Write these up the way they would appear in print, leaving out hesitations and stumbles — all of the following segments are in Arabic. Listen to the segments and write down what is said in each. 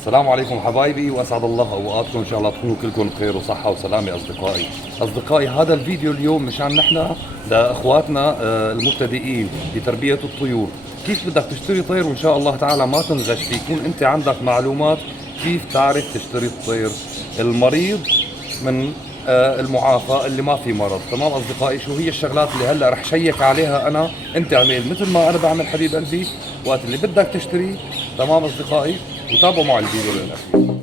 السلام عليكم حبايبي، واسعد الله اوقاتكم. ان شاء الله تكونوا كلكم بخير وصحه وسلامه. اصدقائي هذا الفيديو اليوم مشان نحن لاخواتنا المبتدئين بتربيه الطيور. كيف بدك تشتري طير وان شاء الله تعالى ما تنغش فيه، يكون انت عندك معلومات كيف تعرف تشتري الطير المريض من المعافى اللي ما في مرض. تمام اصدقائي، شو هي الشغلات اللي هلا رح شيك عليها انا؟ انت اعمل مثل ما انا بعمل حبيب قلبي وقت اللي بدك تشتري. تمام اصدقائي، وتابعوا معي الفيديو للاخير.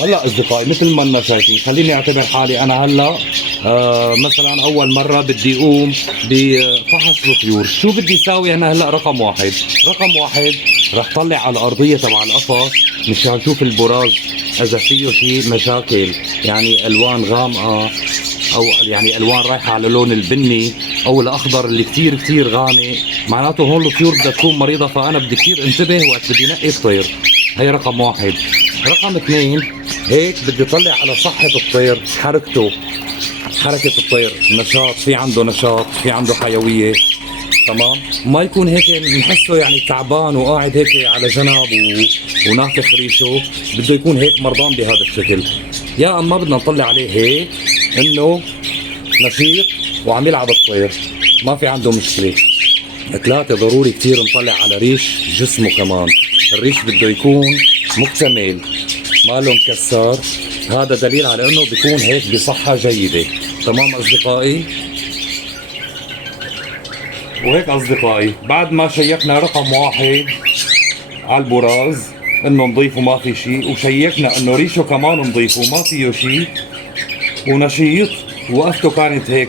وهلا اصدقائي مثل ما اننا شايفين، خليني اعتبر حالي انا هلا مثلا اول مره بدي اقوم بفحص الطيور. شو بدي اساوي انا هلا؟ رقم واحد رح طلع على الارضيه تبع القفص مشان شوف البراز اذا فيه شيء مشاكل، يعني الوان غامقه او يعني الوان رايحه على لون البني او الاخضر اللي كثير كثير غامق، معناته هون الطيور بدها تكون مريضه. فانا بدي كثير انتبه وقت بدي نقي الطير. هي رقم واحد. رقم اثنين، هيك بدي اطلع على صحة الطير، حركة الطير، نشاط، في عنده نشاط، في عنده حيوية. تمام، ما يكون هيك نحسه يعني تعبان وقاعد هيك على جنب ونافخ ريشه. بده يكون هيك مرضان بهذا الشكل. يا اما بدنا نطلع عليه هيك انه نشيط وعم يلعب الطير، ما في عنده مشكلة. ثلاثة، ضروري كثير نطلع على ريش جسمه كمان. الريش بده يكون مكتمل، ما له مكسر. هذا دليل على انه بيكون هيك بصحة جيدة. تمام اصدقائي، وهيك اصدقائي بعد ما شيكنا رقم واحد على البراز انه نضيف وما في شيء، وشيكنا انه ريشه كمان نضيف وما فيه شيء ونشيط، وقفته كانت هيك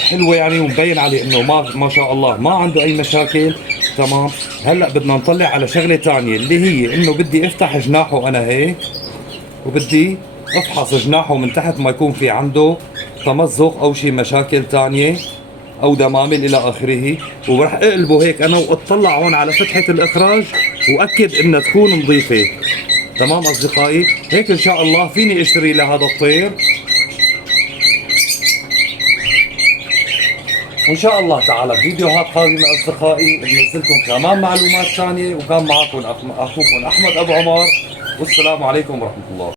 حلوه يعني، ومبين عليه انه ما شاء الله ما عنده اي مشاكل. تمام، هلا بدنا نطلع على شغله ثانيه اللي هي انه بدي افتح جناحه انا هيك، وبدي افحص جناحه من تحت ما يكون في عنده تمزق او شيء مشاكل ثانيه او دمامل الى اخره. وراح اقلبه هيك انا واطلع هون على فتحه الاخراج واكد انها تكون نظيفه. تمام اصدقائي، هيك ان شاء الله فيني اشتري لهذا الطير، وان شاء الله تعالى فيديوهات قادمه اصدقائي بنزلكم كمان معلومات ثانيه. وكان معكم اخوكم احمد ابو عمر، والسلام عليكم ورحمه الله.